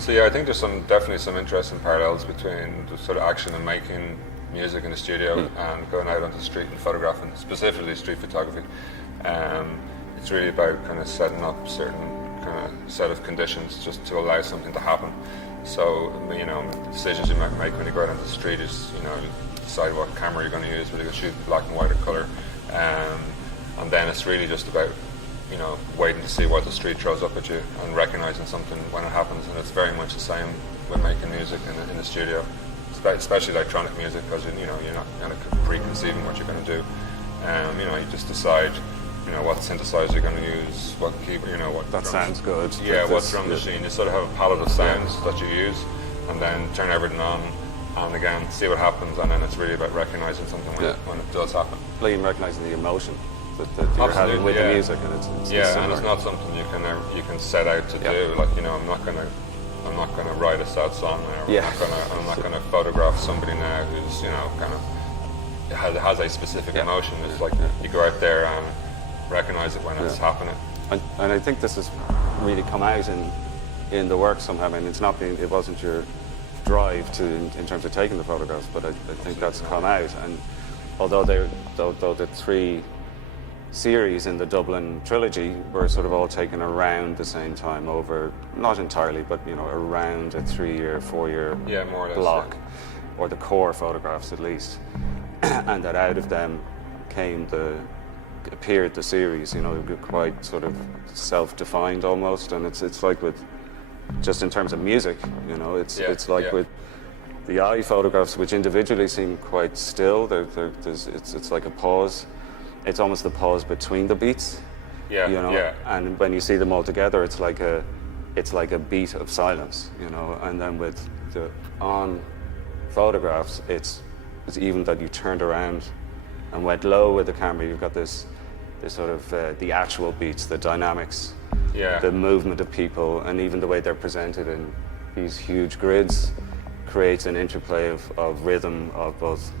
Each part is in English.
So yeah, I think there's definitely some interesting parallels between the sort of action and making music in the studio and going out onto the street and photographing, specifically street photography. It's really about kind of setting up certain kind of set of conditions just to allow something to happen. So, you know, the decisions you might make when you go out onto the street is, you know, decide what camera you're going to use, whether you're going to shoot black and white or colour. And then it's really just about, you know, waiting to see what the street throws up at you and recognising something when it happens. And it's very much the same when making music in the studio, especially electronic music, because, you know, you're not kind of preconceiving what you're going to do. You know, you just decide, you know, what synthesizer you're going to use, what keyboard, you know, what that sounds good. Yeah, what drum machine. You sort of have a palette of sounds that you use, and then turn everything on, and again see what happens, and then it's really about recognising something when it does happen. Like even recognising the emotion that you're having with the music, and it's and it's not something you can set out to do. Like, you know, I'm not gonna write a sad song now. I'm not gonna photograph somebody now who's, you know, kind of has a specific emotion. It's like you go out there and recognise it when it's happening. And I think this has really come out in the work somehow. I mean, it wasn't your drive in terms of taking the photographs, but I think that's come out. And although the three series in the Dublin trilogy were sort of all taken around the same time, over, not entirely, but, you know, around a 3-year, 4-year more or less, block, or the core photographs at least, and that out of them appeared the series, you know, quite sort of self-defined almost. And it's like with, just in terms of music, you know, it's like with the eye photographs, which individually seem quite still, it's like a pause. It's almost the pause between the beats, you know, and when you see them all together, it's like a beat of silence, you know. And then with the on photographs, it's even that you turned around and went low with the camera. You've got this sort of the actual beats, the dynamics, the movement of people, and even the way they're presented in these huge grids creates an interplay of rhythm of both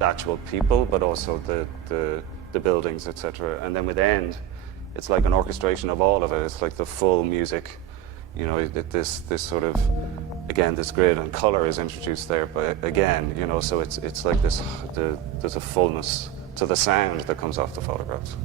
the actual people, but also the buildings, etc. And then with End, it's like an orchestration of all of it. It's like the full music, you know, this sort of, again, this grid and color is introduced there, but again, you know, so it's like this, there's a fullness to the sound that comes off the photographs.